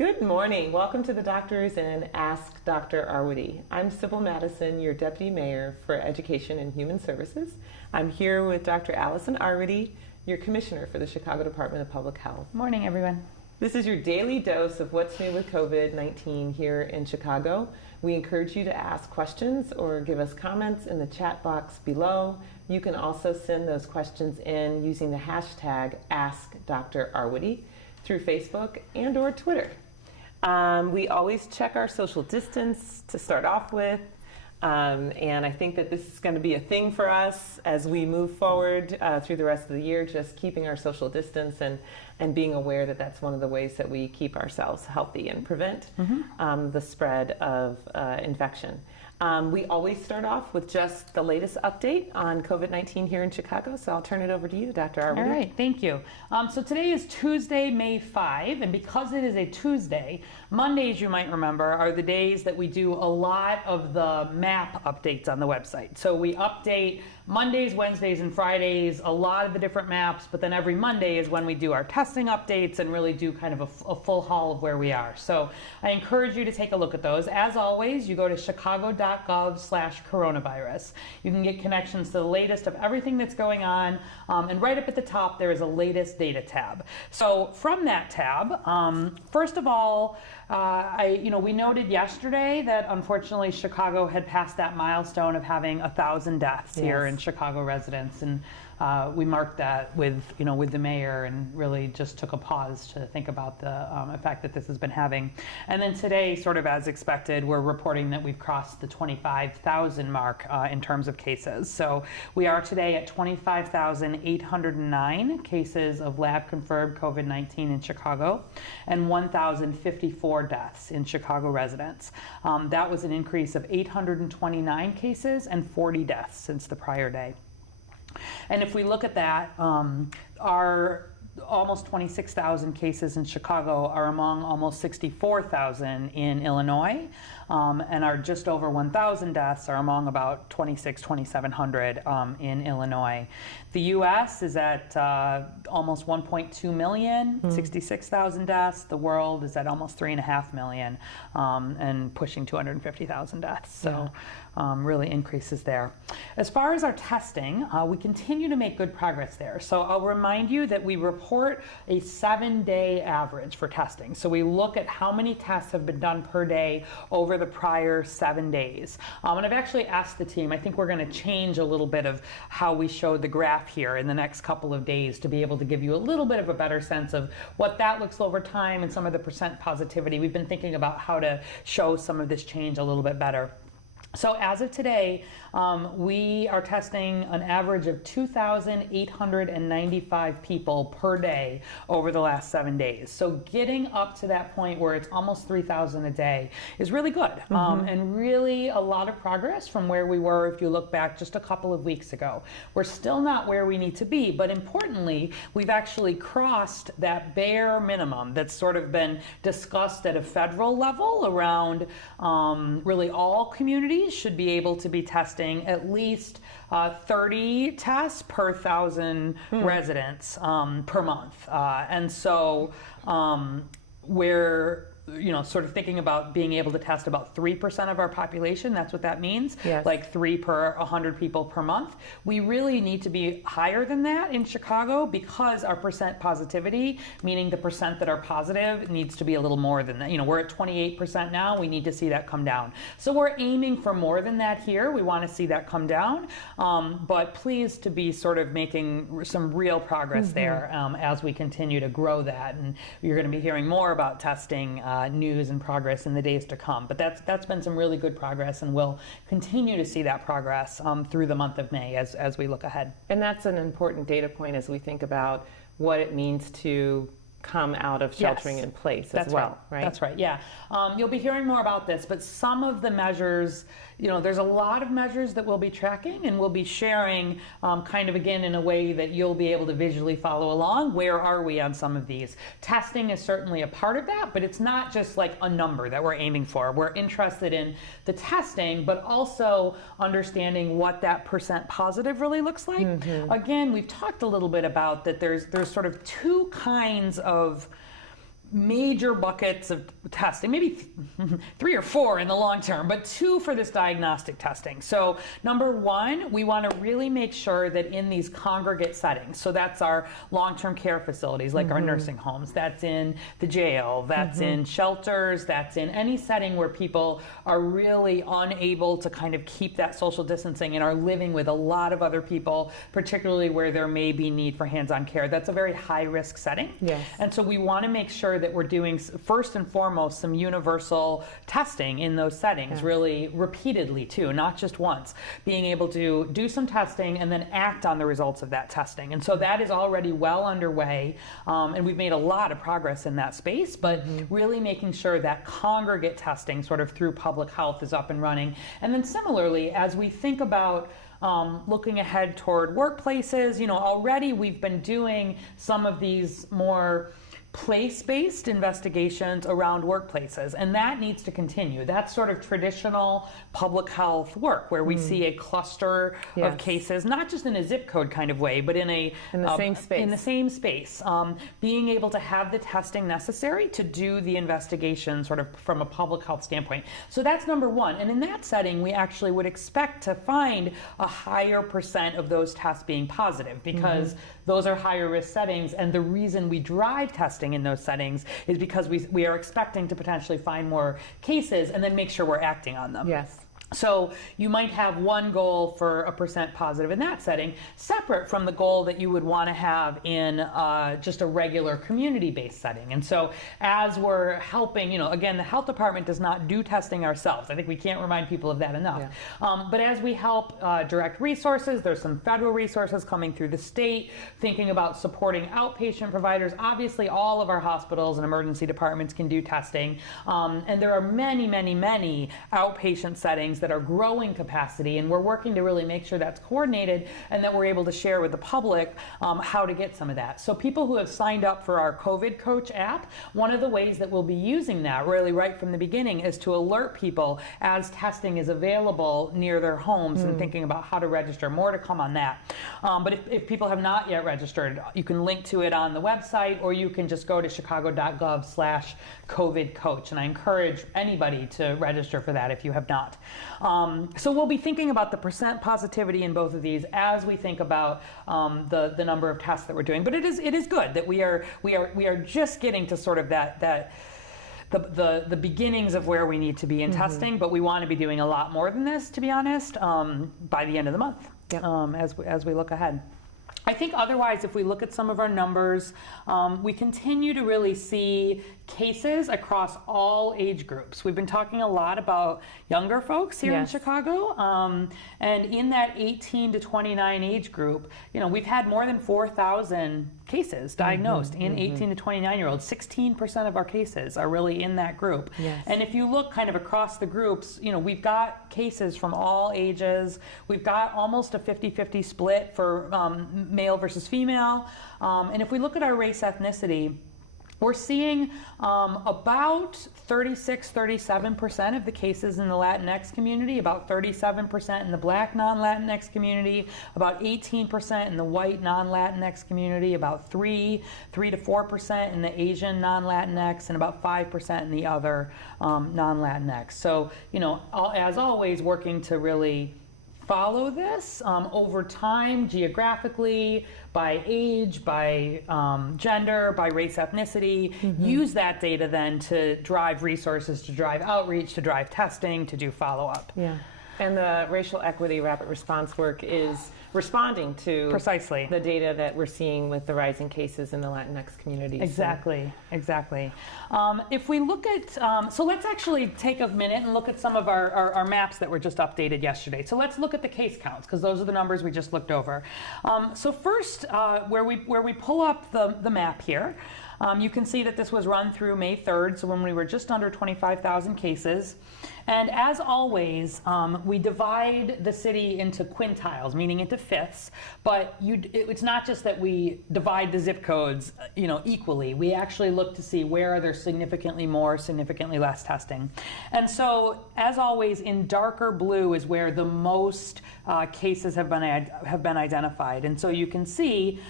Good morning. Welcome to the Doctors and Ask Dr. Arwady. I'm Sybil Madison, your Deputy Mayor for Education and Human Services. I'm here with Dr. Allison Arwady, your Commissioner for the Chicago Department of Public Health. Morning, everyone. This is your daily dose of what's new with COVID-19 here in Chicago. We encourage you to ask questions or give us comments in the chat box below. You can also send those questions in using the hashtag AskDrArwady through Facebook and or Twitter. We always check our social distance to start off with, and I think that this is going to be a thing for us as we move forward through the rest of the year, just keeping our social distance and being aware that that's one of the ways that we keep ourselves healthy and prevent the spread of infection. We always start off with just the latest update on COVID-19 here in Chicago, so I'll turn it over to you, Dr. Arwady. All right, thank you. So today is Tuesday, May 5, and because it is a Tuesday, Mondays, you might remember, are the days that we do a lot of the map updates on the website. So we update Mondays, Wednesdays, and Fridays, a lot of the different maps, but then every Monday is when we do our testing updates and really do kind of a full haul of where we are. So I encourage you to take a look at those. As always, you go to chicago.gov/coronavirus. You can get connections to the latest of everything that's going on, and right up at the top there is a latest data tab. So from that tab, first of all, we noted yesterday that unfortunately Chicago had passed that milestone of having 1,000 deaths here in Chicago residents, and we marked that with the mayor and really just took a pause to think about the effect that this has been having. And then today, sort of as expected, we're reporting that we've crossed the 25,000 mark in terms of cases. So we are today at 25,809 cases of lab-confirmed COVID-19 in Chicago and 1,054 deaths in Chicago residents. That was an increase of 829 cases and 40 deaths since the prior day. And if we look at that, our almost 26,000 cases in Chicago are among almost 64,000 in Illinois, and our just over 1,000 deaths are among about 2,700 in Illinois. The U.S. is at almost 1.2 million, 66,000 deaths. The world is at almost 3.5 million and pushing 250,000 deaths. So really increases there. As far as our testing, we continue to make good progress there. So I'll remind you that we report a 7-day average for testing. So we look at how many tests have been done per day over the prior 7 days. And I've actually asked the team, I think we're going to change a little bit of how we show the graph here in the next couple of days to be able to give you a little bit of a better sense of what that looks over time and some of the percent positivity. We've been thinking about how to show some of this change a little bit better. So as of today, we are testing an average of 2,895 people per day over the last 7 days. So getting up to that point where it's almost 3,000 a day is really good, and really a lot of progress from where we were if you look back just a couple of weeks ago. We're still not where we need to be, but importantly, we've actually crossed that bare minimum that's sort of been discussed at a federal level around really all communities should be able to be testing at least 30 tests per 1,000 residents per month. And so we're sort of thinking about being able to test about 3% of our population. That's what that means, like 3 per 100 people per month. We really need to be higher than that in Chicago because our percent positivity, meaning the percent that are positive, needs to be a little more than that. We're at 28% now. We need to see that come down. So we're aiming for more than that here. We want to see that come down, but pleased to be sort of making some real progress there as we continue to grow that. And you're going to be hearing more about testing news and progress in the days to come. But that's been some really good progress, and we'll continue to see that progress through the month of May as we look ahead. And that's an important data point as we think about what it means to come out of sheltering in place as well, right? That's right, yeah. You'll be hearing more about this, but some of the measures, there's a lot of measures that we'll be tracking and we'll be sharing kind of again in a way that you'll be able to visually follow along. Where are we on some of these? Testing is certainly a part of that, but it's not just like a number that we're aiming for. We're interested in the testing, but also understanding what that percent positive really looks like. Again, we've talked a little bit about that there's sort of two kinds of major buckets of testing, maybe 3 or 4 in the long term, but 2 for this diagnostic testing. So number 1, we want to really make sure that in these congregate settings, so that's our long-term care facilities, like our nursing homes, that's in the jail, that's in shelters, that's in any setting where people are really unable to kind of keep that social distancing and are living with a lot of other people, particularly where there may be need for hands-on care. That's a very high-risk setting. Yes. And so we want to make sure that we're doing, first and foremost, some universal testing in those settings, really repeatedly too, not just once. Being able to do some testing and then act on the results of that testing. And so that is already well underway, and we've made a lot of progress in that space, but really making sure that congregate testing sort of through public health is up and running. And then similarly, as we think about looking ahead toward workplaces, already we've been doing some of these more place-based investigations around workplaces, and that needs to continue. That's sort of traditional public health work where we see a cluster of cases, not just in a zip code kind of way, but in the same space. In the same space, being able to have the testing necessary to do the investigation sort of from a public health standpoint. So that's number 1. And in that setting, we actually would expect to find a higher % of those tests being positive because those are higher risk settings, and the reason we drive testing in those settings is because we are expecting to potentially find more cases and then make sure we're acting on them. Yes. So you might have one goal for a % positive in that setting, separate from the goal that you would want to have in just a regular community-based setting. And so as we're helping, again, the health department does not do testing ourselves. I think we can't remind people of that enough. Yeah. But as we help direct resources, there's some federal resources coming through the state, thinking about supporting outpatient providers. Obviously, all of our hospitals and emergency departments can do testing. And there are many, many, many outpatient settings that are growing capacity, and we're working to really make sure that's coordinated and that we're able to share with the public how to get some of that. So people who have signed up for our COVID Coach app, one of the ways that we'll be using that really right from the beginning is to alert people as testing is available near their homes and thinking about how to register. More to come on that. But if people have not yet registered, you can link to it on the website, or you can just go to chicago.gov/COVID Coach, and I encourage anybody to register for that if you have not. So we'll be thinking about the % positivity in both of these as we think about the number of tests that we're doing. But it is good that we are just getting to sort of the beginnings of where we need to be in testing, but we want to be doing a lot more than this, to be honest, by the end of the month. Yep. As we look ahead. I think otherwise, if we look at some of our numbers, we continue to really see cases across all age groups. We've been talking a lot about younger folks here in Chicago, and in that 18 to 29 age group, we've had more than 4,000 cases diagnosed in 18 to 29-year-olds. 16% of our cases are really in that group. Yes. And if you look kind of across the groups, we've got cases from all ages. We've got almost a 50-50 split for male versus female. And if we look at our race ethnicity, we're seeing about 36-37% of the cases in the Latinx community, about 37% in the Black non-Latinx community, about 18% in the white non-Latinx community, about 3 to 4% in the Asian non-Latinx, and about 5% in the other non-Latinx. So, as always, working to really follow this over time, geographically, by age, by gender, by race, ethnicity. Use that data then to drive resources, to drive outreach, to drive testing, to do follow-up. Yeah. And the racial equity rapid response work is responding to precisely the data that we're seeing with the rising cases in the Latinx community. Exactly. If we look at, so let's actually take a minute and look at some of our maps that were just updated yesterday. So let's look at the case counts, because those are the numbers we just looked over. So first, where we pull up the map here, you can see that this was run through May 3rd, so when we were just under 25,000 cases. And as always, we divide the city into quintiles, meaning into fifths, but it's not just that we divide the zip codes equally. We actually look to see where are there significantly more, significantly less testing. And so, as always, in darker blue is where the most cases have been identified. And so you can see,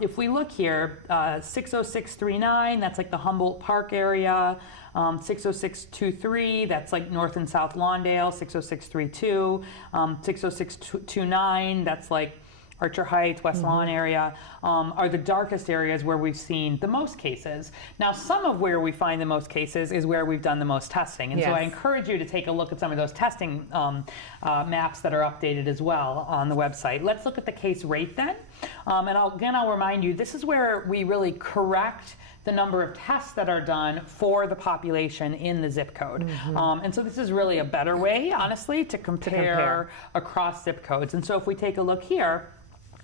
if we look here, 6063 60639, that's like the Humboldt Park area. 60623, that's like North and South Lawndale. 60632, 60629, that's like Archer Heights, West Lawn area, are the darkest areas where we've seen the most cases. Now, some of where we find the most cases is where we've done the most testing. And so I encourage you to take a look at some of those testing maps that are updated as well on the website. Let's look at the case rate then. And I'll remind you, this is where we really correct the number of tests that are done for the population in the zip code. And so this is really a better way, honestly, to compare across zip codes. And so if we take a look here,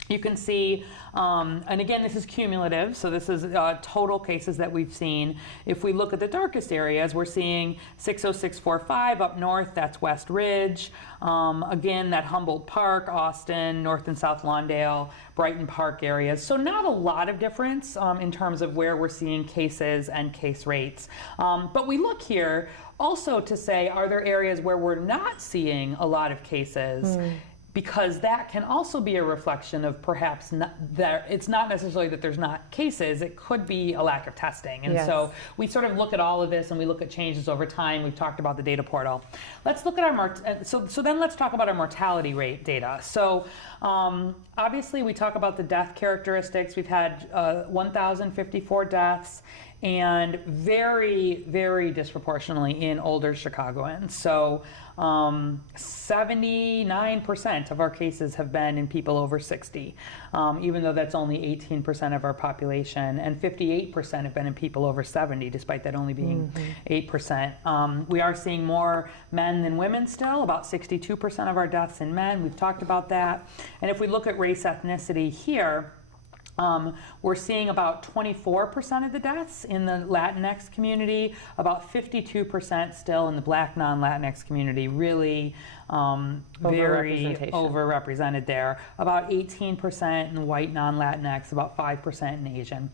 you can see, and again, this is cumulative, so this is total cases that we've seen. If we look at the darkest areas, we're seeing 60645 up north, that's West Ridge. Again, that Humboldt Park, Austin, North and South Lawndale, Brighton Park areas. So not a lot of difference in terms of where we're seeing cases and case rates. But we look here also to say, are there areas where we're not seeing a lot of cases? Because that can also be a reflection of perhaps it's not necessarily that there's not cases, it could be a lack of testing. And so we sort of look at all of this and we look at changes over time. We've talked about the data portal. Let's look at our, so then let's talk about our mortality rate data. So obviously we talk about the death characteristics. We've had 1,054 deaths, and very, very disproportionately in older Chicagoans. So 79% of our cases have been in people over 60, even though that's only 18% of our population, and 58% have been in people over 70, despite that only being 8%. We are seeing more men than women still, about 62% of our deaths in men. We've talked about that. And if we look at race ethnicity here, we're seeing about 24% of the deaths in the Latinx community, about 52% still in the Black non-Latinx community, really very overrepresented there. About 18% in white non-Latinx, about 5% in Asian.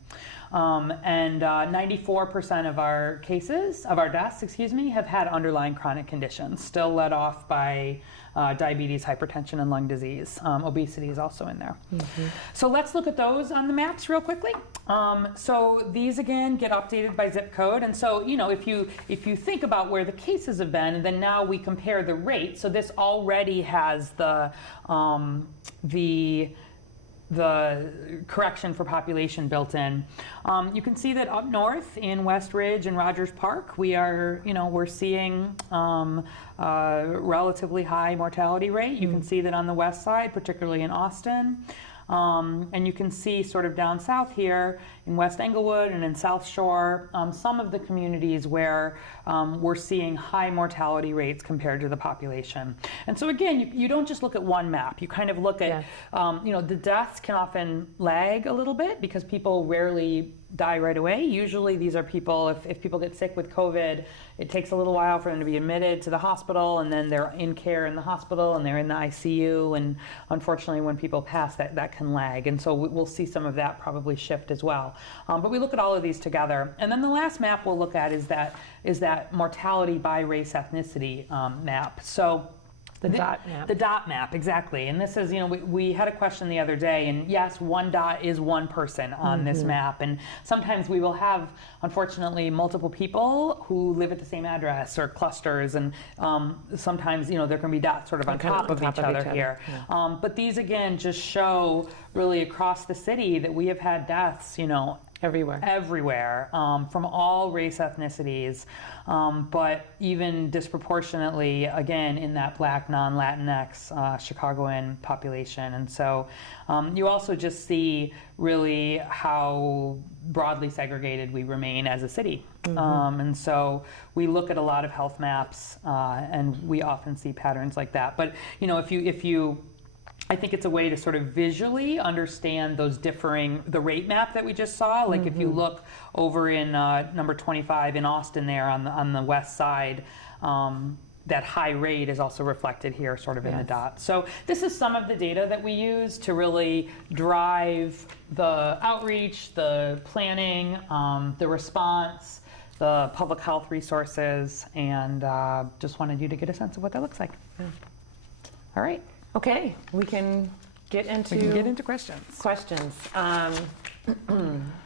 And 94% of our cases, of our deaths, have had underlying chronic conditions, still led off by diabetes, hypertension, and lung disease. Obesity is also in there. So let's look at those on the maps real quickly. So these again get updated by zip code, and so if you think about where the cases have been, then now we compare the rate. So this already has the correction for population built in. You can see that up north in West Ridge and Rogers Park, we're seeing relatively high mortality rate. You can see that on the west side, particularly in Austin. And you can see sort of down south here in West Englewood and in South Shore, some of the communities where we're seeing high mortality rates compared to the population. And so again, you don't just look at one map. You kind of look at, the deaths can often lag a little bit because people rarely die right away. Usually these are people, if people get sick with COVID, it takes a little while for them to be admitted to the hospital, and then they're in care in the hospital and they're in the ICU, and unfortunately when people pass, that can lag. And so we'll see some of that probably shift as well. But we look at all of these together. And then the last map we'll look at is that mortality by race ethnicity map. So the dot map. The dot map, exactly. And this is, we had a question the other day, and yes, one dot is one person on this map. And sometimes we will have, unfortunately, multiple people who live at the same address or clusters. And sometimes, there can be dots sort of on top of each other here. Yeah. But these, again, just show really across the city that we have had deaths, everywhere, from all race ethnicities, but even disproportionately, again, in that Black non-Latinx Chicagoan population. And so you also just see really how broadly segregated we remain as a city. And so we look at a lot of health maps, and we often see patterns like that. But I think it's a way to sort of visually understand those the rate map that we just saw. Like if you look over in number 25 in Austin there on the west side, that high rate is also reflected here sort of in the dots. So this is some of the data that we use to really drive the outreach, the planning, the response, the public health resources, and just wanted you to get a sense of what that looks like. All right. Okay, we can get into questions.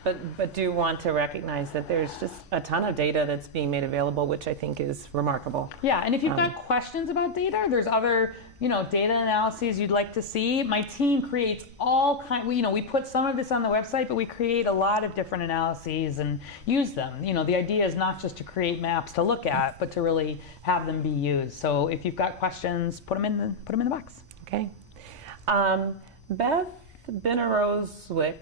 But do want to recognize that there's just a ton of data that's being made available, which I think is remarkable. Yeah, and if you've got questions about data, there's other, data analyses you'd like to see. My team creates all we put some of this on the website, but we create a lot of different analyses and use them. The idea is not just to create maps to look at, but to really have them be used. So if you've got questions, put them in the box. Okay. Beth Benaroswick.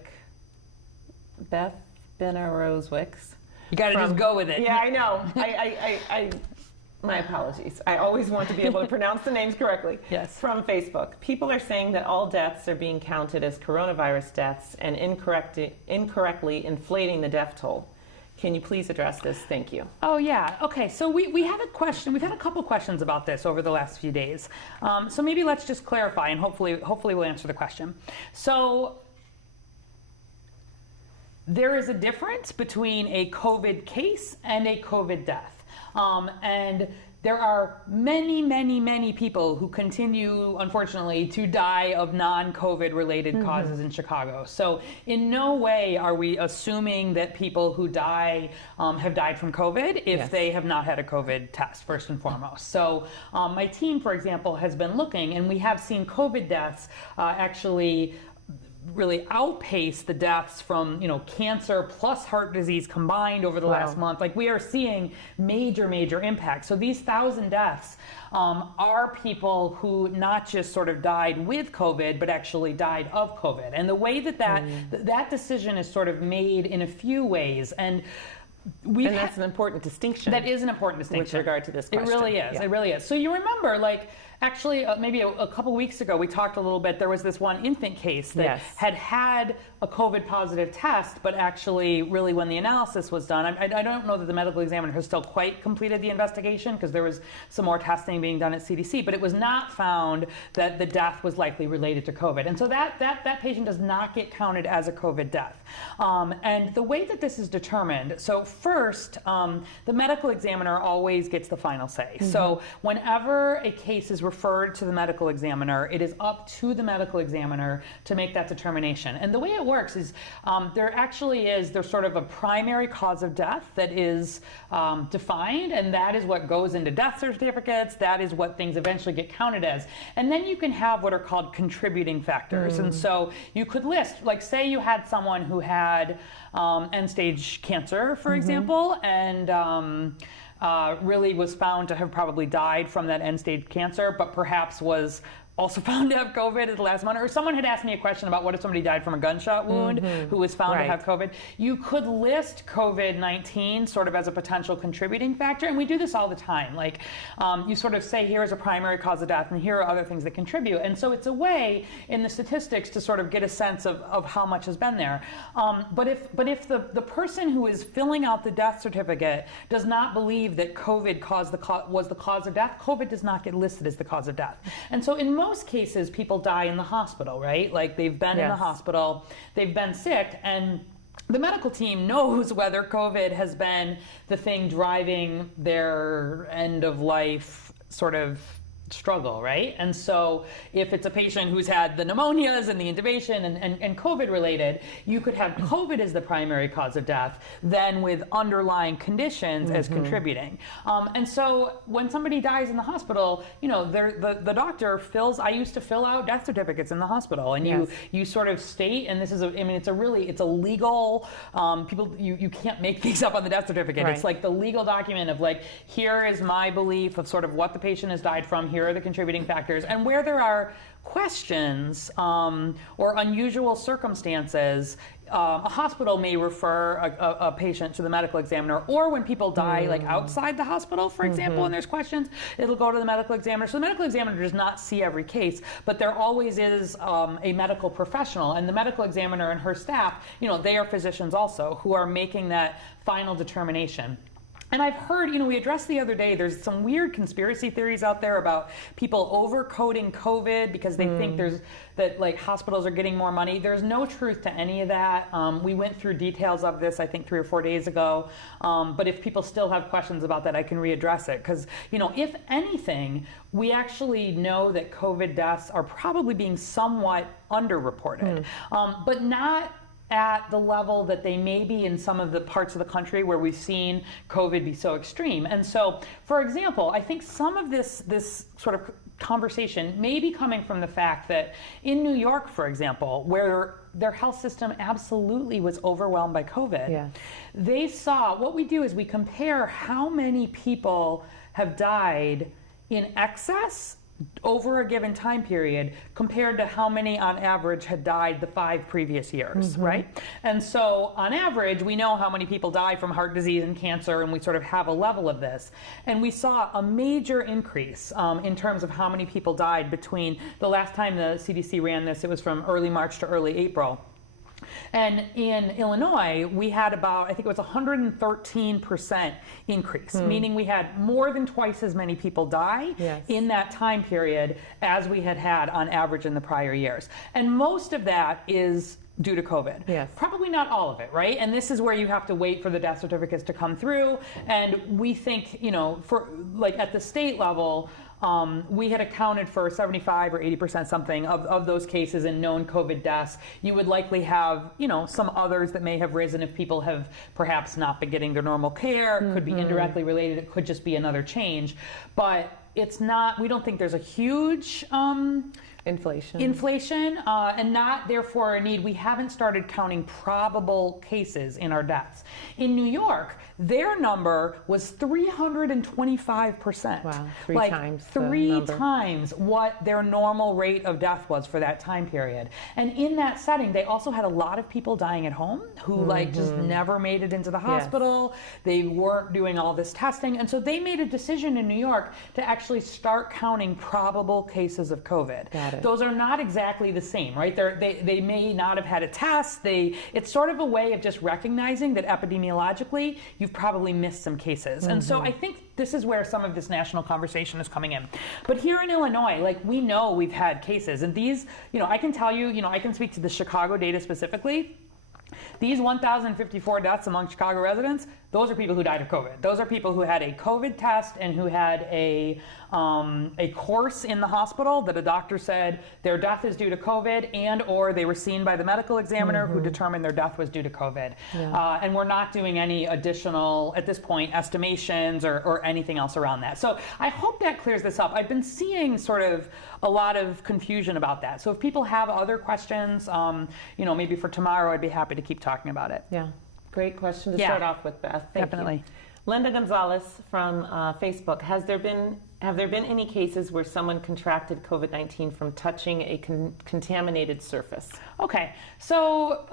You got to just go with it. Yeah, I know. I my apologies. I always want to be able to pronounce the names correctly. Yes. From Facebook. People are saying that all deaths are being counted as coronavirus deaths and incorrectly inflating the death toll. Can you please address this? Thank you. Oh, yeah. Okay, so we had a question. We've had a couple questions about this over the last few days. So maybe let's just clarify, and hopefully we'll answer the question. So there is a difference between a COVID case and a COVID death. And there are many, many, many people who continue, unfortunately, to die of non-COVID related causes in Chicago. So in no way are we assuming that people who die have died from COVID if they have not had a COVID test, first and foremost. So my team, for example, has been looking, and we have seen COVID deaths actually really outpace the deaths from cancer plus heart disease combined over the last month. Like, we are seeing major impact. So these 1,000 deaths are people who not just sort of died with COVID, but actually died of COVID. And the way that decision is sort of made in a few ways. And that's an important distinction. That is an important distinction with regard to this question. It really is. Yeah. It really is. So you remember, actually, maybe a couple weeks ago, we talked a little bit. There was this one infant case that had a COVID positive test, but actually, really, when the analysis was done, I don't know that the medical examiner has still quite completed the investigation, because there was some more testing being done at CDC, but it was not found that the death was likely related to COVID. And so that patient does not get counted as a COVID death. And the way that this is determined, so first, the medical examiner always gets the final say. So whenever a case is referred to the medical examiner, it is up to the medical examiner to make that determination. And the way it works is there's sort of a primary cause of death that is defined, and that is what goes into death certificates. That is what things eventually get counted as. And then you can have what are called contributing factors. And so you could list, say you had someone who had end-stage cancer, for example, and really was found to have probably died from that end-stage cancer, but perhaps was also found to have COVID at the last month. Or someone had asked me a question about what if somebody died from a gunshot wound who was found to have COVID. You could list COVID-19 sort of as a potential contributing factor, and we do this all the time. You sort of say, here is a primary cause of death, and here are other things that contribute. And so it's a way in the statistics to sort of get a sense of how much has been there. But if the person who is filling out the death certificate does not believe that COVID was the cause of death, COVID does not get listed as the cause of death. And so in most cases, people die in the hospital, right? They've been in the hospital, they've been sick, and the medical team knows whether COVID has been the thing driving their end of life sort of struggle, right? And so if it's a patient who's had the pneumonias and the intubation and COVID related, you could have COVID as the primary cause of death, then with underlying conditions as contributing. And so when somebody dies in the hospital, the doctor I used to fill out death certificates in the hospital, and you sort of state, and this is it's a legal, you can't make things up on the death certificate. Right. It's like the legal document of here is my belief of sort of what the patient has died from, here are the contributing factors, and where there are questions or unusual circumstances, a hospital may refer a patient to the medical examiner, or when people die outside the hospital, for example, and there's questions, it'll go to the medical examiner. So the medical examiner does not see every case, but there always is a medical professional, and the medical examiner and her staff, they are physicians also, who are making that final determination. And I've heard, we addressed the other day, there's some weird conspiracy theories out there about people overcoding COVID because they think that hospitals are getting more money. There's no truth to any of that. We went through details of this, I think 3 or 4 days ago. But if people still have questions about that, I can readdress it. Because, if anything, we actually know that COVID deaths are probably being somewhat underreported, but not at the level that they may be in some of the parts of the country where we've seen COVID be so extreme. And so, for example, I think some of this sort of conversation may be coming from the fact that in New York, for example, where their health system absolutely was overwhelmed by COVID, they saw, what we do is we compare how many people have died in excess over a given time period compared to how many on average had died the 5 previous years, right? And so on average, we know how many people die from heart disease and cancer, and we sort of have a level of this. And we saw a major increase in terms of how many people died between the last time the CDC ran this, it was from early March to early April. And in Illinois, we had about, I think it was 113% increase, meaning we had more than twice as many people die in that time period as we had had on average in the prior years. And most of that is due to COVID. Yes. Probably not all of it, right? And this is where you have to wait for the death certificates to come through. And we think, you know, for like at the state level, we had accounted for 75 or 80% something of those cases in known COVID deaths. You would likely have, you know, some others that may have risen if people have perhaps not been getting their normal care. It could be indirectly related. It could just be another change. But it's not, we don't think there's a huge inflation, and not therefore a need. We haven't started counting probable cases in our deaths. In New York, their number was 325%. Wow, three times what their normal rate of death was for that time period. And in that setting, they also had a lot of people dying at home who like just never made it into the hospital. They weren't doing all this testing. And so they made a decision in New York to actually start counting probable cases of COVID. Got it. Those are not exactly the same, right? They may not have had a test. It's sort of a way of just recognizing that epidemiologically, you've probably missed some cases. And so I think this is where some of this national conversation is coming in. But here in Illinois, like we know we've had cases, and these, you know, I can tell you, you know, I can speak to the Chicago data specifically. These 1,054 deaths among Chicago residents, those are people who died of COVID. Those are people who had a COVID test and who had a course in the hospital that a doctor said their death is due to COVID, and or they were seen by the medical examiner who determined their death was due to COVID. And we're not doing any additional, at this point, estimations or anything else around that. So I hope that clears this up. I've been seeing sort of a lot of confusion about that. So if people have other questions, you know, maybe for tomorrow, I'd be happy to keep talking about it. Yeah, great question to start off with, Beth. Thank Definitely. you. Linda Gonzalez from Facebook, have there been any cases where someone contracted COVID-19 from touching a contaminated surface? Okay, so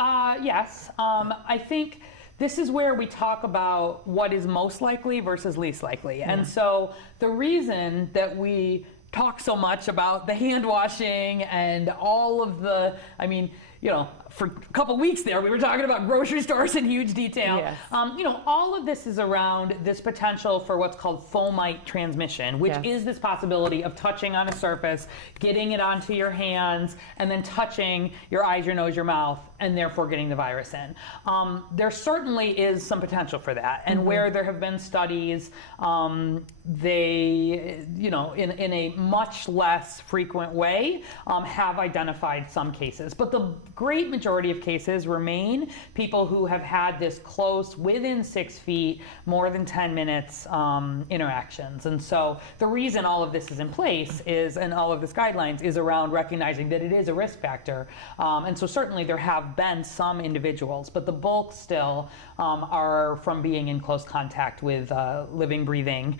yes, I think this is where we talk about what is most likely versus least likely. And so the reason that we talk so much about the hand washing and all of the, I mean, you know, for a couple weeks there, we were talking about grocery stores in huge detail. Yes. You know, all of this is around this potential for what's called fomite transmission, which is this possibility of touching on a surface, getting it onto your hands, and then touching your eyes, your nose, your mouth, and therefore getting the virus in. There certainly is some potential for that. And where there have been studies, they, you know, in a much less frequent way, have identified some cases. But the great majority of cases remain people who have had this close, within 6 feet, more than 10 minutes interactions. And so the reason all of this is in place is, and all of this guidelines is around recognizing that it is a risk factor. And so certainly there have been some individuals, but the bulk still are from being in close contact with living, breathing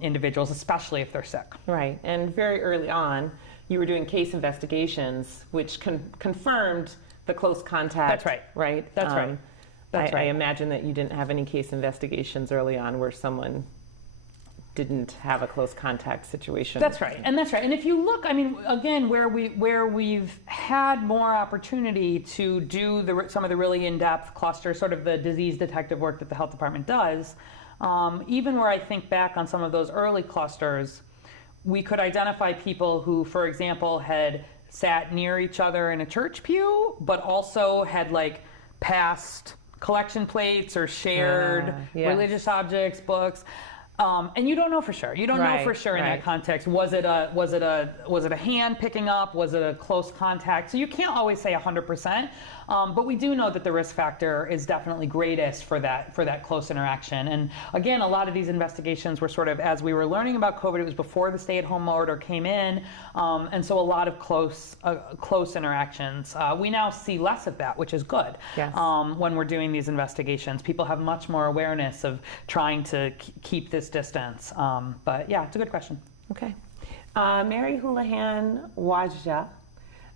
individuals, especially if they're sick. Right, and very early on, you were doing case investigations, which confirmed the close contact. That's right. Right? That's right. That's right. I imagine that you didn't have any case investigations early on where someone didn't have a close contact situation. That's right, and that's right. And if you look, I mean, again, where we've had more opportunity to do some of the really in-depth cluster, sort of the disease detective work that the health department does, even where I think back on some of those early clusters, we could identify people who, for example, had sat near each other in a church pew, but also had like passed collection plates or shared religious objects, books. And you don't know for sure. You don't know for sure in that context. Was it a hand picking up? Was it a close contact? So you can't always say 100%. But we do know that the risk factor is definitely greatest for that close interaction. And again, a lot of these investigations were sort of, as we were learning about COVID, it was before the stay-at-home order came in, and so a lot of close interactions. We now see less of that, which is good. Yes. When we're doing these investigations, people have much more awareness of trying to keep this distance. But yeah, it's a good question. Okay. Mary Houlihan Wajda,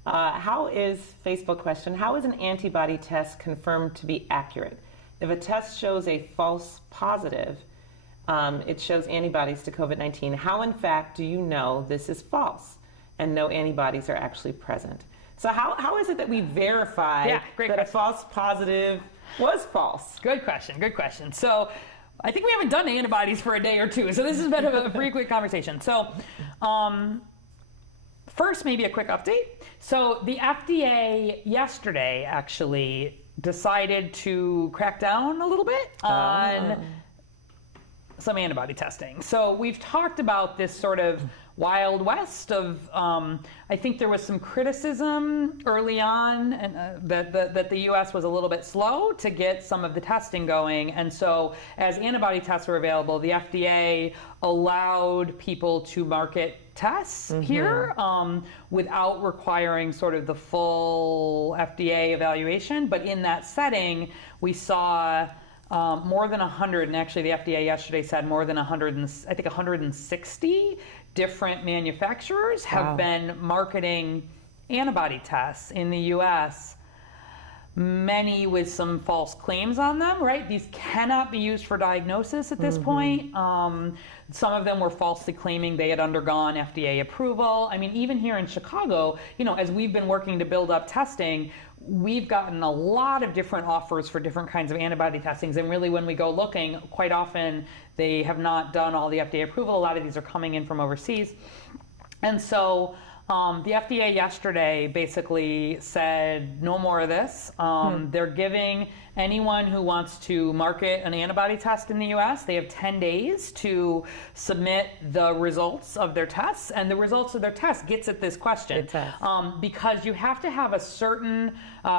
Facebook question, how is an antibody test confirmed to be accurate? If a test shows a false positive, it shows antibodies to COVID-19. How, in fact, do you know this is false and no antibodies are actually present? So how is it that we verify that a false positive was false? Good question, good question. So I think we haven't done antibodies for a day or two, so this has been a pretty quick conversation. So first, maybe a quick update. So the FDA yesterday actually decided to crack down a little bit on some antibody testing. So we've talked about this sort of Wild West of, I think there was some criticism early on and, that the US was a little bit slow to get some of the testing going. And so as antibody tests were available, the FDA allowed people to market tests here without requiring sort of the full FDA evaluation. But in that setting, we saw more than 100, and actually the FDA yesterday said more than 100, I think 160 different manufacturers have been marketing antibody tests in the US, many with some false claims on them, right? These cannot be used for diagnosis at this point. Some of them were falsely claiming they had undergone FDA approval. I mean, even here in Chicago, you know, as we've been working to build up testing, we've gotten a lot of different offers for different kinds of antibody testings. And really, when we go looking, quite often they have not done all the FDA approval. A lot of these are coming in from overseas. And so the FDA yesterday basically said, no more of this. They're giving anyone who wants to market an antibody test in the US, they have 10 days to submit the results of their tests. And the results of their test gets at this question. Because you have to have a certain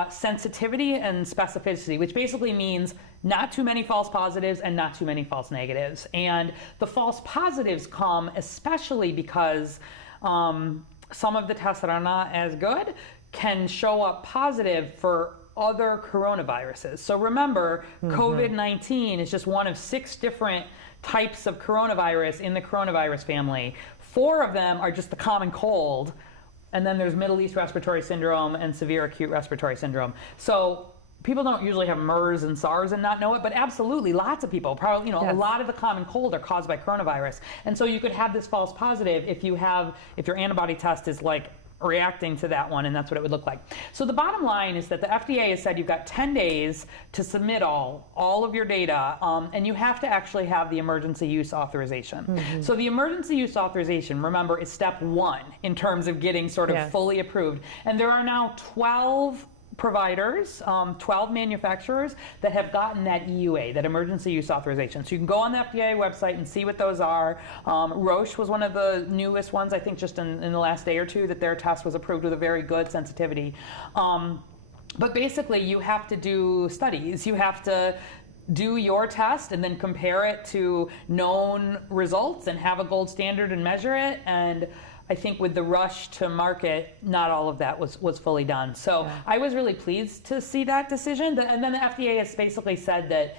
sensitivity and specificity, which basically means not too many false positives and not too many false negatives. And the false positives come especially because some of the tests that are not as good can show up positive for other coronaviruses. So remember, COVID-19 is just one of 6 different types of coronavirus in the coronavirus family. 4 of them are just the common cold, and then there's Middle East respiratory syndrome and severe acute respiratory syndrome. So people don't usually have MERS and SARS and not know it, but absolutely lots of people, probably, you know, a lot of the common cold are caused by coronavirus. And so you could have this false positive if your antibody test is like reacting to that one, and that's what it would look like. So the bottom line is that the FDA has said you've got 10 days to submit all of your data, and you have to actually have the emergency use authorization. So the emergency use authorization, remember, is step 1 in terms of getting sort of fully approved. And there are now 12 providers, 12 manufacturers that have gotten that EUA, that emergency use authorization. So you can go on the FDA website and see what those are. Roche was one of the newest ones, I think just in the last day or two, that their test was approved with a very good sensitivity. But basically you have to do studies. You have to do your test and then compare it to known results and have a gold standard and measure it. And I think with the rush to market, not all of that was fully done. So I was really pleased to see that decision. And then the FDA has basically said that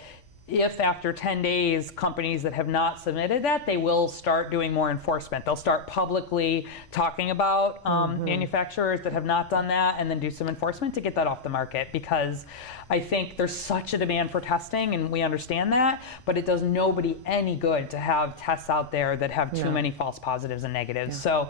if after 10 days, companies that have not submitted that, they will start doing more enforcement. They'll start publicly talking about manufacturers that have not done that and then do some enforcement to get that off the market, because I think there's such a demand for testing, and we understand that, but it does nobody any good to have tests out there that have too many false positives and negatives. So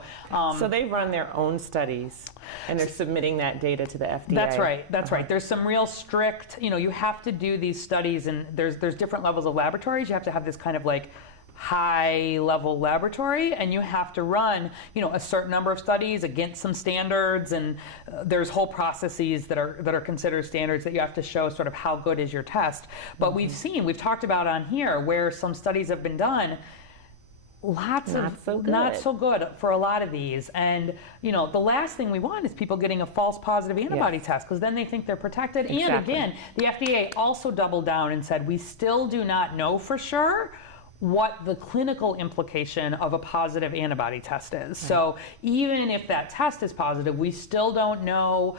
they run their own studies and they're submitting that data to the FDA. That's right. That's right. There's some real strict, you know, you have to do these studies, and there's different levels of laboratories. You have to have this kind of like high level laboratory, and you have to run, you know, a certain number of studies against some standards, and there's whole processes that are considered standards that you have to show sort of how good is your test. But we've talked about on here where some studies have been done, lots Not of so good. not so good for a lot of these. And the last thing we want is people getting a false positive antibody test, because then they think they're protected. And Exactly. again, the FDA also doubled down and said we still do not know for sure what the clinical implication of a positive antibody test is. So even if that test is positive, we still don't know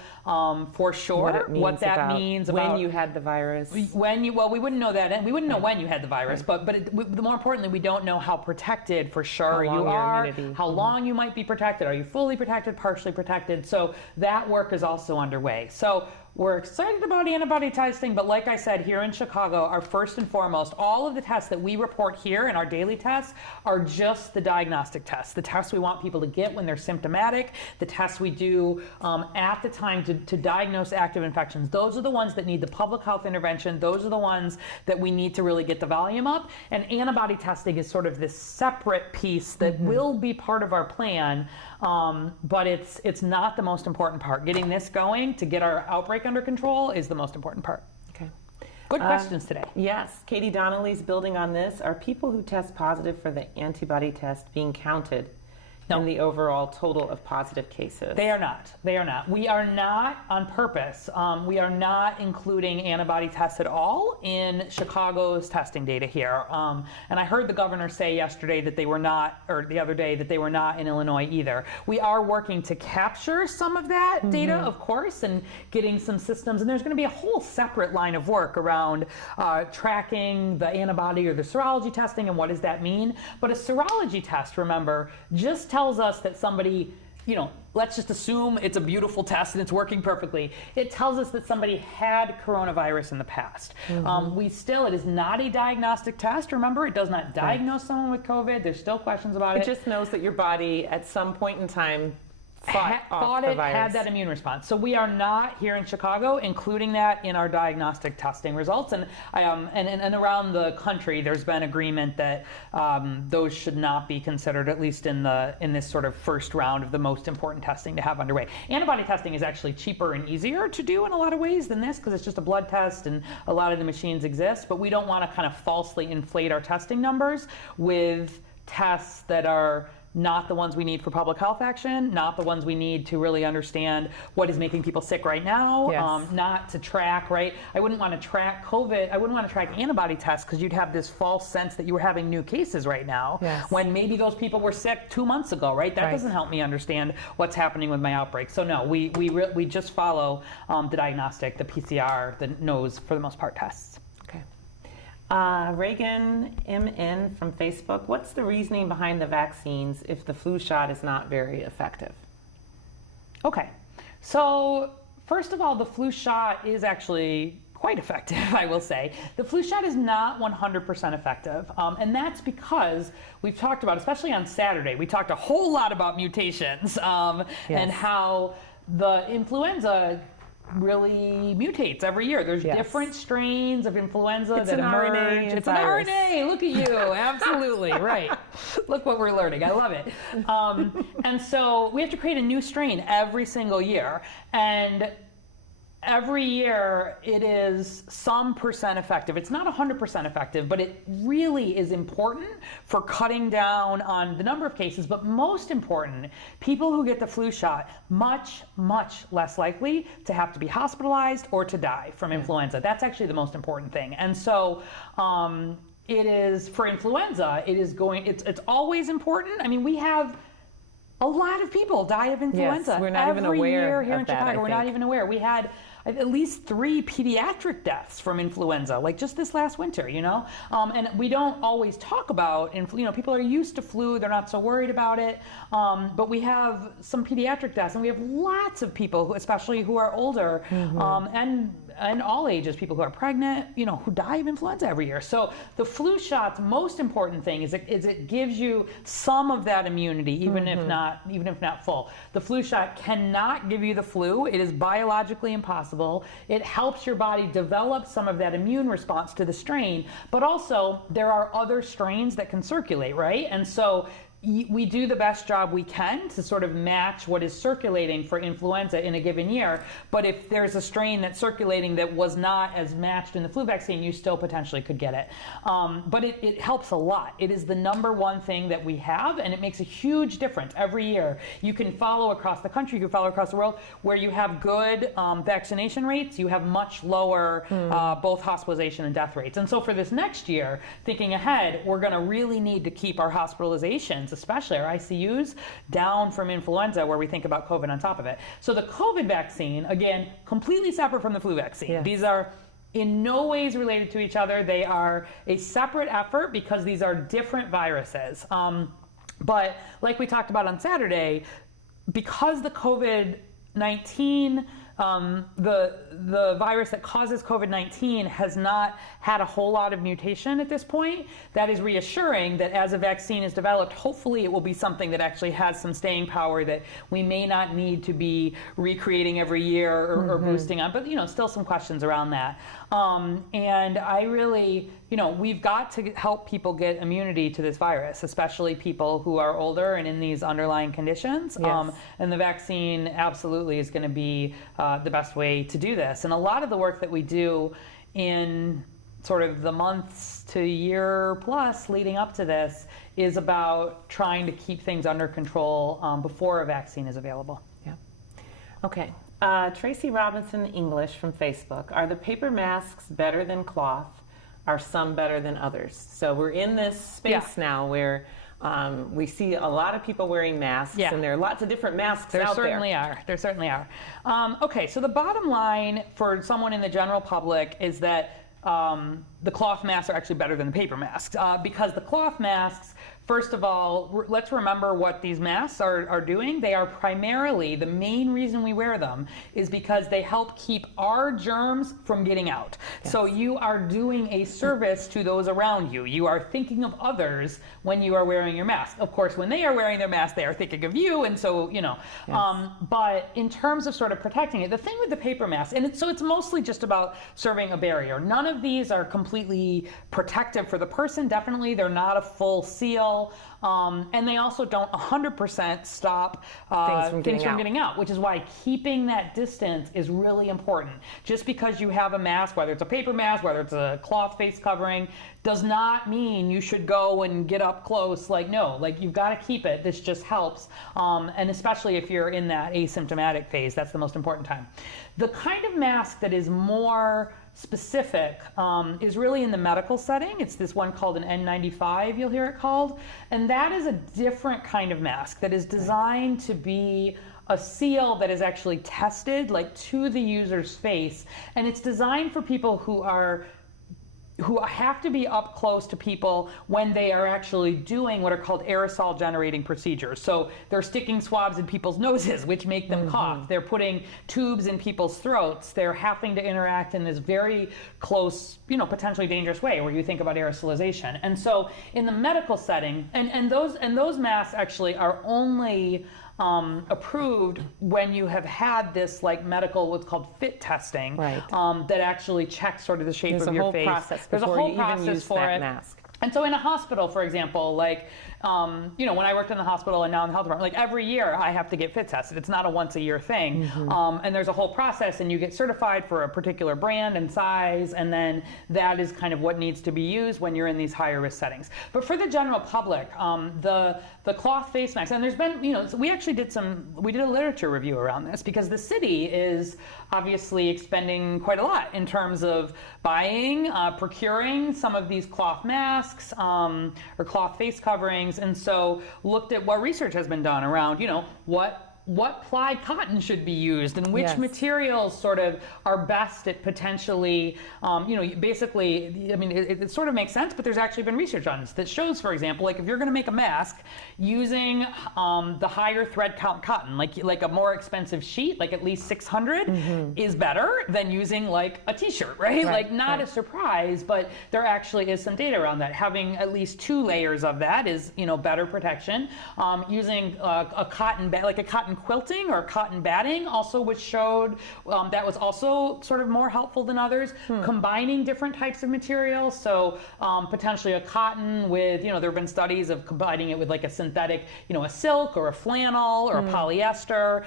for sure what that means about when you had the virus. we wouldn't know that, and we wouldn't know when you had the virus, but more importantly, we don't know how protected for sure How long you your are, immunity. how long you might be protected, are you fully protected, partially protected? So that work is also underway. So we're excited about antibody testing, but like I said, here in Chicago, our first and foremost, all of the tests that we report here in our daily tests are just the diagnostic tests, the tests we want people to get when they're symptomatic, the tests we do at the time to diagnose active infections. Those are the ones that need the public health intervention. Those are the ones that we need to really get the volume up. And antibody testing is sort of this separate piece that will be part of our plan, but it's not the most important part. Getting this going to get our outbreak under control is the most important part. Okay. Good questions today. Yes, Katie Donnelly's building on this. Are people who test positive for the antibody test being counted in the overall total of positive cases? They are not. They are not. We are not on purpose. We are not including antibody tests at all in Chicago's testing data here. And I heard the governor say yesterday that they were not, or the other day, that they were not in Illinois either. We are working to capture some of that data, of course, and getting some systems. And there's going to be a whole separate line of work around tracking the antibody or the serology testing and what does that mean. But a serology test, remember, just tells us that somebody, let's just assume it's a beautiful test and it's working perfectly. It tells us that somebody had coronavirus in the past. It is not a diagnostic test. Remember, it does not diagnose someone with COVID. There's still questions about it. It just knows that your body at some point in time fought the virus. Had that immune response. So we are not here in Chicago including that in our diagnostic testing results. And and around the country, there's been agreement that those should not be considered, at least in this sort of first round of the most important testing to have underway. Antibody testing is actually cheaper and easier to do in a lot of ways than this, because it's just a blood test and a lot of the machines exist. But we don't want to kind of falsely inflate our testing numbers with tests that are not the ones we need for public health action, not the ones we need to really understand what is making people sick right now, not to track, right? I wouldn't want to track COVID. I wouldn't want to track antibody tests because you'd have this false sense that you were having new cases right now when maybe those people were sick 2 months ago, right? That doesn't help me understand what's happening with my outbreak. So no, we just follow the diagnostic, the PCR, the nose, for the most part, tests. Reagan MN from Facebook, what's the reasoning behind the vaccines if the flu shot is not very effective? Okay, so first of all, the flu shot is actually quite effective, I will say. The flu shot is not 100% effective, and that's because we've talked about, especially on Saturday, we talked a whole lot about mutations and how the influenza really mutates every year. There's different strains of influenza that emerge. It's an RNA. Look at you. Absolutely. Right. Look what we're learning. I love it. And so we have to create a new strain every single year. And every year it is some percent effective. It's not 100% effective, but it really is important for cutting down on the number of cases. But most important, people who get the flu shot, much, much less likely to have to be hospitalized or to die from influenza. That's actually the most important thing. And so it is, for influenza, it's always important. I mean, we have a lot of people die of influenza. Yes, we're not even aware every year here in of that, Chicago. We're not even aware. We had at least 3 pediatric deaths from influenza, like just this last winter, and we don't always talk about, people are used to flu, they're not so worried about it, but we have some pediatric deaths, and we have lots of people, especially who are older, and all ages, people who are pregnant, who die of influenza every year. So the flu shot's most important thing is it gives you some of that immunity, even if not full. The flu shot cannot give you the flu. It is biologically impossible. It helps your body develop some of that immune response to the strain, but also there are other strains that can circulate, right? And so we do the best job we can to sort of match what is circulating for influenza in a given year. But if there's a strain that's circulating that was not as matched in the flu vaccine, you still potentially could get it. But it helps a lot. It is the number one thing that we have, and it makes a huge difference every year. You can follow across the country, you can follow across the world, where you have good vaccination rates, you have much lower both hospitalization and death rates. And so for this next year, thinking ahead, we're going to really need to keep our hospitalizations, especially our ICUs, down from influenza, where we think about COVID on top of it. So the COVID vaccine, again, completely separate from the flu vaccine. Yes. These are in no ways related to each other. They are a separate effort because these are different viruses. But like we talked about on Saturday, because the COVID-19, the virus that causes COVID-19 has not had a whole lot of mutation at this point, that is reassuring that as a vaccine is developed, hopefully it will be something that actually has some staying power that we may not need to be recreating every year or boosting on, but still some questions around that. And I really, we've got to help people get immunity to this virus, especially people who are older and in these underlying conditions. Yes. And the vaccine absolutely is going to be the best way to do this. And a lot of the work that we do in sort of the months to year plus leading up to this is about trying to keep things under control before a vaccine is available. Yeah. Okay. Tracy Robinson English from Facebook. Are the paper masks better than cloth? Are some better than others? So we're in this space now where we see a lot of people wearing masks, and there are lots of different masks out there. There certainly are. Okay, so the bottom line for someone in the general public is that the cloth masks are actually better than the paper masks because the cloth masks, first of all, let's remember what these masks are doing. They are primarily, the main reason we wear them is because they help keep our germs from getting out. Yes. So you are doing a service to those around you. You are thinking of others when you are wearing your mask. Of course, when they are wearing their mask, they are thinking of you, and so, Yes. But in terms of sort of protecting it, the thing with the paper mask, and it's mostly just about serving a barrier. None of these are completely protective for the person. Definitely, they're not a full seal. And they also don't 100% stop things from getting out, which is why keeping that distance is really important. Just because you have a mask, whether it's a paper mask, whether it's a cloth face covering, does not mean you should go and get up close. No, you've got to keep it. This just helps. And especially if you're in that asymptomatic phase, that's the most important time. The kind of mask that is more specific is really in the medical setting. It's this one called an N95, you'll hear it called. And that is a different kind of mask that is designed to be a seal that is actually tested to the user's face. And it's designed for people who have to be up close to people when they are actually doing what are called aerosol generating procedures. So they're sticking swabs in people's noses, which make them cough. They're putting tubes in people's throats. They're having to interact in this very close, potentially dangerous way where you think about aerosolization. And so in the medical setting, and those masks actually are only approved when you have had this medical, what's called fit testing, that actually checks sort of the shape of your face. There's a whole process for it. Mask. And so in a hospital, for example, when I worked in the hospital and now in the health department, every year I have to get fit tested. It's not a once a year thing. And there's a whole process, and you get certified for a particular brand and size, and then that is kind of what needs to be used when you're in these higher risk settings. But for the general public, the cloth face masks, and there's been, we actually did a literature review around this because the city is obviously expending quite a lot in terms of buying, procuring some of these cloth masks or cloth face coverings, and so looked at what research has been done around, what plied cotton should be used and which materials sort of are best at potentially, basically, it sort of makes sense, but there's actually been research on this that shows, for example, if you're going to make a mask using the higher thread count cotton, like a more expensive sheet, at least 600 is better than using a t-shirt, right? Not a surprise, but there actually is some data around that. Having at least 2 layers of that is, better protection. Using a cotton bag, like a cotton cotton quilting or cotton batting also was showed that was also sort of more helpful than others. Combining different types of materials, so potentially a cotton with, there have been studies of combining it with like a synthetic, a silk or a flannel or a polyester.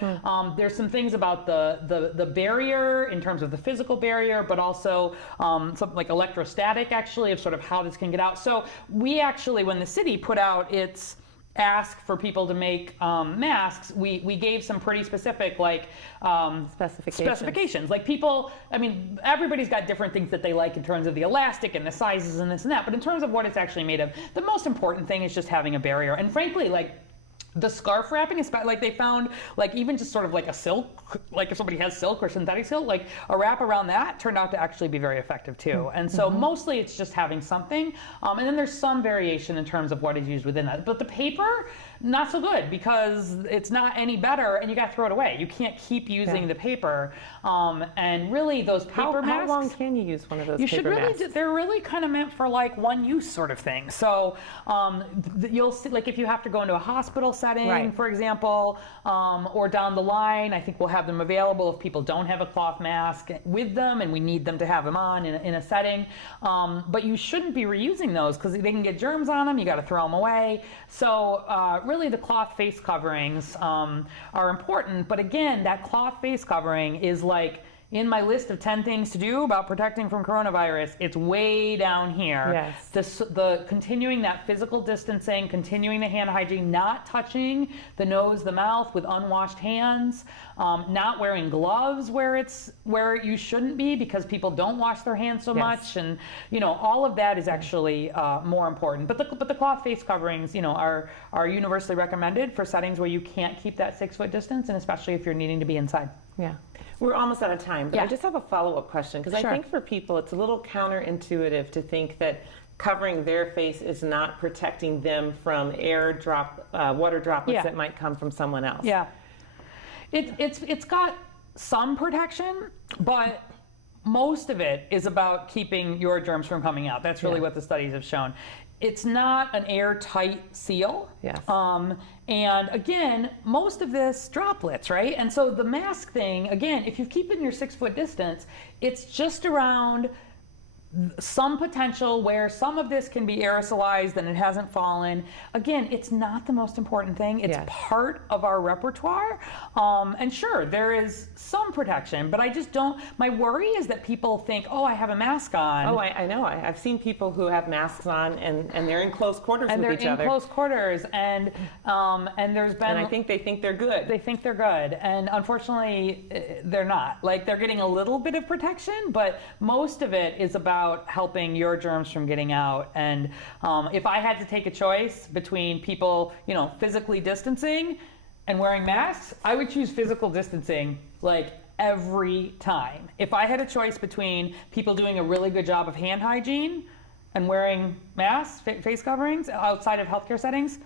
There's some things about the barrier in terms of the physical barrier, but also something like electrostatic actually of sort of how this can get out. So we actually, when the city put out its ask for people to make masks, we gave some pretty specific specifications. Like people, everybody's got different things that they like in terms of the elastic and the sizes and this and that, but in terms of what it's actually made of, the most important thing is just having a barrier. And frankly, the scarf wrapping is they found even just sort of like a silk, like if somebody has silk or synthetic silk, like a wrap around that turned out to actually be very effective too. And so mostly it's just having something. And then there's some variation in terms of what is used within that. But the paper, not so good because it's not any better and you got to throw it away. You can't keep using the paper. And really those paper masks. How long can you use one of those paper masks? They're really kind of meant for like one use sort of thing. So you'll see, like if you have to go into a hospital setting, for example, or down the line, I think we'll have them available if people don't have a cloth mask with them and we need them to have them on in a setting. But you shouldn't be reusing those because they can get germs on them. You got to throw them away. So really the cloth face coverings are important. But again, that cloth face covering is like in my list of 10 things to do about protecting from coronavirus, it's way down here. Yes. The continuing that physical distancing, continuing the hand hygiene, not touching the nose, the mouth with unwashed hands, not wearing gloves where you shouldn't be because people don't wash their hands so much, and all of that is actually more important. But the cloth face coverings, are universally recommended for settings where you can't keep that 6-foot distance, and especially if you're needing to be inside. Yeah. We're almost out of time, but I just have a follow-up question because I think for people it's a little counterintuitive to think that covering their face is not protecting them from water droplets that might come from someone else. Yeah, it's got some protection, but most of it is about keeping your germs from coming out. That's really what the studies have shown. It's not an airtight seal. Yes. And again, most of this droplets, right? And so the mask thing, again, if you keep it in your 6-foot distance, it's just around some potential where some of this can be aerosolized and it hasn't fallen. Again, it's not the most important thing. It's part of our repertoire. And sure, there is some protection, but I just don't, my worry is that people think, oh, I have a mask on. Oh, I know. I've seen people who have masks on and they're in close quarters with each other. And they're in close quarters and there's been... And I think they think they're good. They think they're good. And unfortunately, they're not. Like they're getting a little bit of protection, but most of it is about helping your germs from getting out. And if I had to take a choice between people, physically distancing and wearing masks, I would choose physical distancing like every time. If I had a choice between people doing a really good job of hand hygiene and wearing masks, face coverings outside of healthcare settings,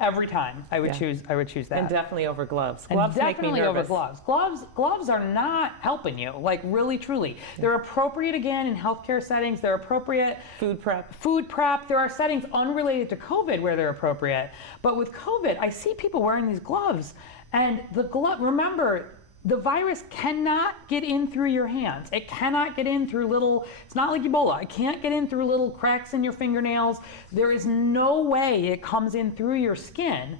every time I would choose that. And definitely over gloves. Gloves make me nervous. over gloves. Gloves are not helping you, like really, truly. They're appropriate again in healthcare settings. They're appropriate. Food prep. There are settings unrelated to COVID where they're appropriate. But with COVID, I see people wearing these gloves. And remember, the virus cannot get in through your hands. It cannot get in through it's not like Ebola. It can't get in through little cracks in your fingernails. There is no way it comes in through your skin.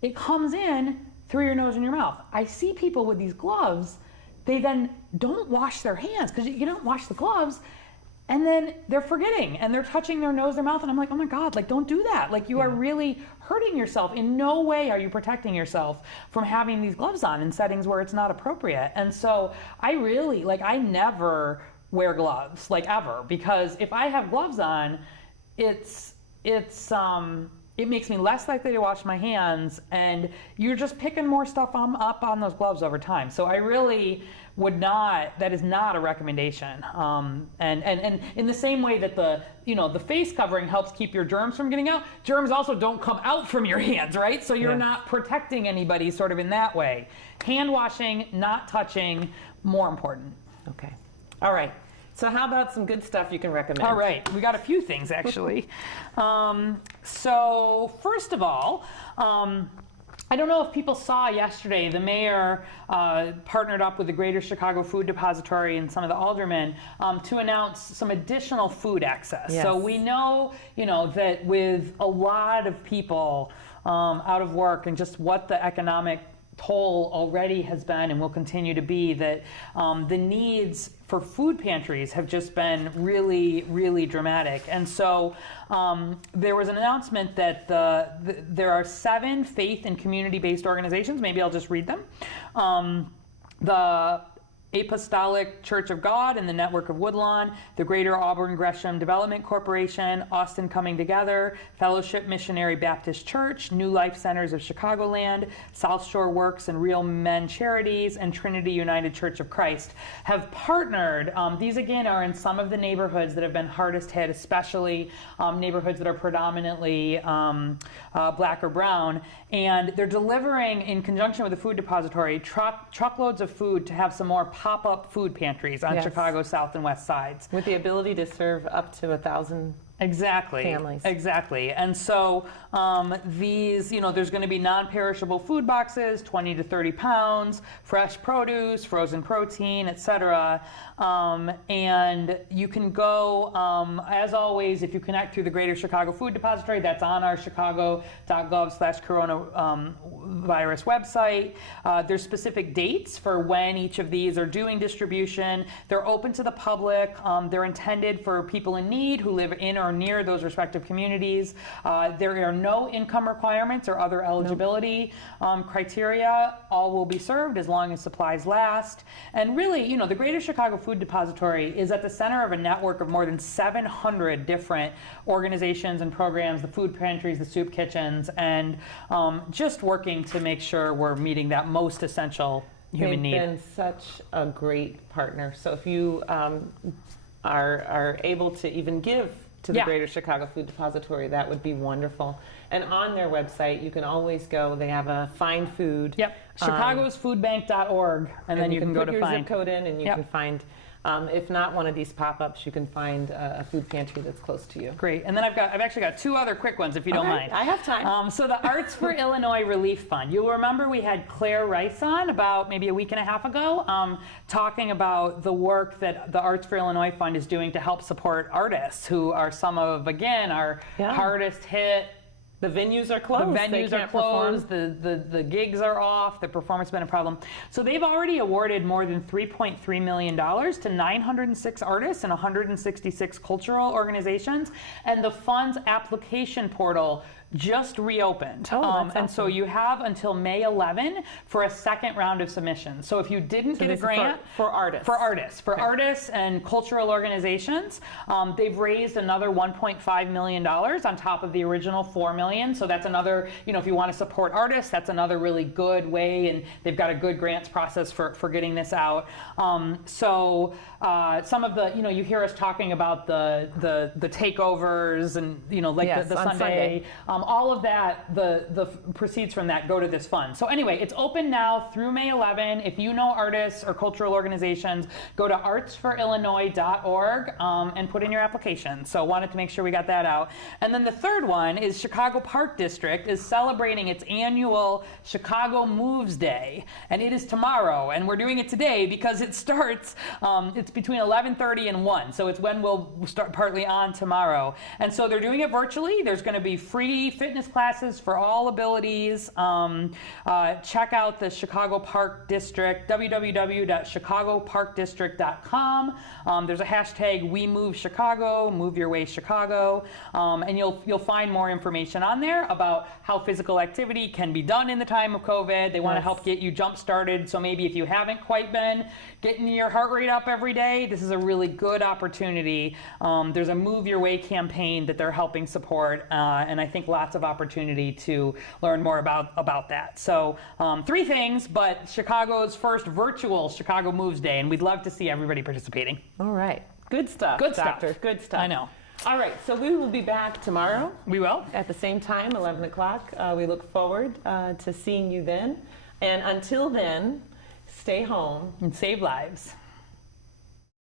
It comes in through your nose and your mouth. I see people with these gloves, they then don't wash their hands because you don't wash the gloves. And then they're forgetting and they're touching their nose, their mouth. And I'm like, oh my God, don't do that. You are really hurting yourself. In no way are you protecting yourself from having these gloves on in settings where it's not appropriate. And so I really, I never wear gloves, ever, because if I have gloves on, it makes me less likely to wash my hands, and you're just picking more stuff up on those gloves over time. So I really would not, that is not a recommendation. And in the same way that the face covering helps keep your germs from getting out, germs also don't come out from your hands, right? So you're not protecting anybody sort of in that way. Hand washing, not touching, more important. Okay. All right. So how about some good stuff you can recommend? All right, we got a few things actually. So first of all, I don't know if people saw yesterday, the mayor partnered up with the Greater Chicago Food Depository and some of the aldermen to announce some additional food access. Yes. So we know, that with a lot of people out of work and just what the economic toll already has been and will continue to be, that the needs for food pantries have just been really, really dramatic. And so there was an announcement that there are 7 faith and community-based organizations. Maybe I'll just read them. The Apostolic Church of God and the Network of Woodlawn, the Greater Auburn Gresham Development Corporation, Austin Coming Together, Fellowship Missionary Baptist Church, New Life Centers of Chicagoland, South Shore Works and Real Men Charities, and Trinity United Church of Christ have partnered. These again are in some of the neighborhoods that have been hardest hit, especially neighborhoods that are predominantly black or brown, and they're delivering, in conjunction with the food depository, truckloads of food to have some more pop-up food pantries on Yes. Chicago's south and west sides. With the ability to serve up to 1,000 Exactly. families. Exactly. And so these, there's going to be non-perishable food boxes, 20 to 30 pounds, fresh produce, frozen protein, etc. And you can go, as always, if you connect through the Greater Chicago Food Depository, that's on our chicago.gov/coronavirus website. There's specific dates for when each of these are doing distribution. They're open to the public. They're intended for people in need who live in or near those respective communities. There are no income requirements or other eligibility criteria. All will be served as long as supplies last. And really, the Greater Chicago Food Depository is at the center of a network of more than 700 different organizations and programs, the food pantries, the soup kitchens, and just working to make sure we're meeting that most essential human need. They've been such a great partner. So if you are able to even give to the Yeah. Greater Chicago Food Depository, that would be wonderful. And on their website, you can always go. They have a Find Food. Yep, chicagosfoodbank.org, and then you can go put to your find. zip code in, and you Yep. can find. If not one of these pop-ups, you can find a food pantry that's close to you. Great, and then I've actually got 2 other quick ones, if you don't Okay, mind. I have time. So the Arts for Illinois Relief Fund. You'll remember we had Claire Rice on about maybe a week and a half ago, talking about the work that the Arts for Illinois Fund is doing to help support artists who are some of, again, our Yeah. hardest hit. The venues are closed. The They venues are can't perform. closed, the gigs are off, the performance has been a problem. So they've already awarded more than $3.3 million to 906 artists and 166 cultural organizations, and the fund's application portal just reopened. Oh, that's And so awesome. you have until May 11 for a second round of submissions. So if you didn't get a this is grant, for artists. For Okay. artists and cultural organizations, they've raised another $1.5 million on top of the original $4 million. So that's another, if you want to support artists, that's another really good way, and they've got a good grants process for getting this out. So some of the, you hear us talking about the takeovers and, like Yes, the on Sunday. All of that, the proceeds from that go to this fund. So anyway, it's open now through May 11. If you know artists or cultural organizations, go to artsforillinois.org and put in your application. So wanted to make sure we got that out. And then the third one is Chicago Park District is celebrating its annual Chicago Moves Day. And it is tomorrow. And we're doing it today because it starts, it's between 11:30 and 1. So it's when we'll start partly on tomorrow. And so they're doing it virtually. There's going to be free fitness classes for all abilities. Check out the Chicago Park District, www.chicagoparkdistrict.com. There's a hashtag #WeMoveChicago, Move Your Way Chicago, and you'll find more information on there about how physical activity can be done in the time of COVID. They want to Yes. help get you jump started. So maybe if you haven't quite been getting your heart rate up every day, this is a really good opportunity. There's a Move Your Way campaign that they're helping support, and I think lots of opportunity to learn more about that. So 3 things, but Chicago's first virtual Chicago Moves Day, and we'd love to see everybody participating. All right. Good stuff. Good stuff. Doctor. Good stuff. I know. All right. So we will be back tomorrow We will. at the same time, 11 o'clock. We look forward to seeing you then. And until then, stay home. And save lives.